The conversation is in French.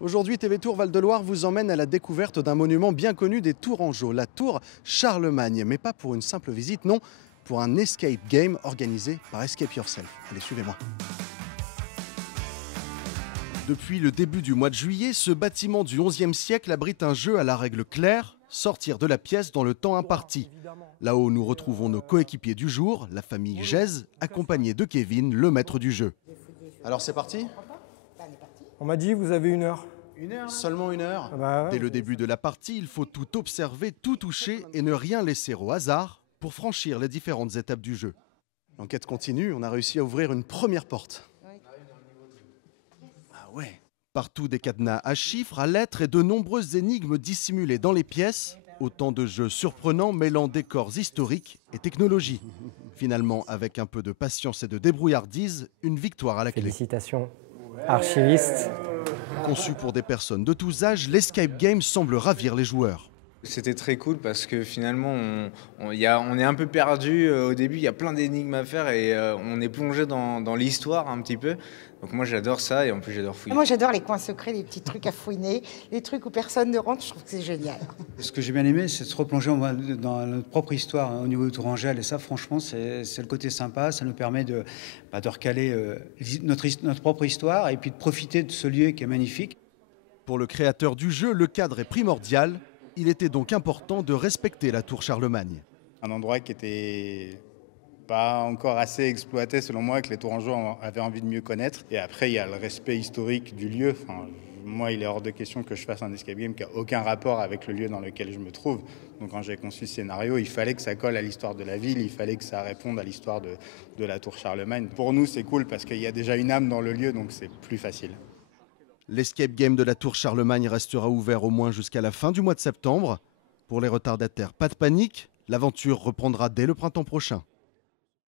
Aujourd'hui, TV Tour Val-de-Loire vous emmène à la découverte d'un monument bien connu des Tourangeaux, la tour Charlemagne. Mais pas pour une simple visite, non, pour un escape game organisé par Escape Yourself. Allez, suivez-moi. Depuis le début du mois de juillet, ce bâtiment du XIe siècle abrite un jeu à la règle claire, sortir de la pièce dans le temps imparti. Là-haut, nous retrouvons nos coéquipiers du jour, la famille Gèze, accompagnée de Kevin, le maître du jeu. Alors c'est parti ? On m'a dit, vous avez 1 heure. 1 heure ? Seulement 1 heure ? Ah bah ouais. Dès le début de la partie, il faut tout observer, tout toucher et ne rien laisser au hasard pour franchir les différentes étapes du jeu. L'enquête continue, on a réussi à ouvrir une première porte. Ah ouais. Partout des cadenas à chiffres, à lettres et de nombreuses énigmes dissimulées dans les pièces. Autant de jeux surprenants mêlant décors historiques et technologie. Finalement, avec un peu de patience et de débrouillardise, une victoire à la clé. Félicitations, archiviste. Conçu pour des personnes de tous âges, l'escape game semble ravir les joueurs. C'était très cool parce que finalement on est un peu perdu au début, il y a plein d'énigmes à faire et on est plongé dans l'histoire un petit peu. Donc moi j'adore ça et en plus j'adore fouiller. Moi j'adore les coins secrets, les petits trucs à fouiner, les trucs où personne ne rentre, je trouve que c'est génial. Ce que j'ai bien aimé, c'est de se replonger dans notre propre histoire au niveau de Tourangelle. Et ça, franchement, c'est le côté sympa. Ça nous permet de recaler notre propre histoire et puis de profiter de ce lieu qui est magnifique. Pour le créateur du jeu, le cadre est primordial. Il était donc important de respecter la tour Charlemagne. Un endroit qui était pas encore assez exploité selon moi, que les Tourangeaux avaient envie de mieux connaître. Et après, il y a le respect historique du lieu. Enfin, moi, il est hors de question que je fasse un escape game qui n'a aucun rapport avec le lieu dans lequel je me trouve. Donc quand j'ai conçu ce scénario, il fallait que ça colle à l'histoire de la ville, il fallait que ça réponde à l'histoire de la tour Charlemagne. Pour nous, c'est cool parce qu'il y a déjà une âme dans le lieu, donc c'est plus facile. L'escape game de la tour Charlemagne restera ouvert au moins jusqu'à la fin du mois de septembre. Pour les retardataires, pas de panique, l'aventure reprendra dès le printemps prochain.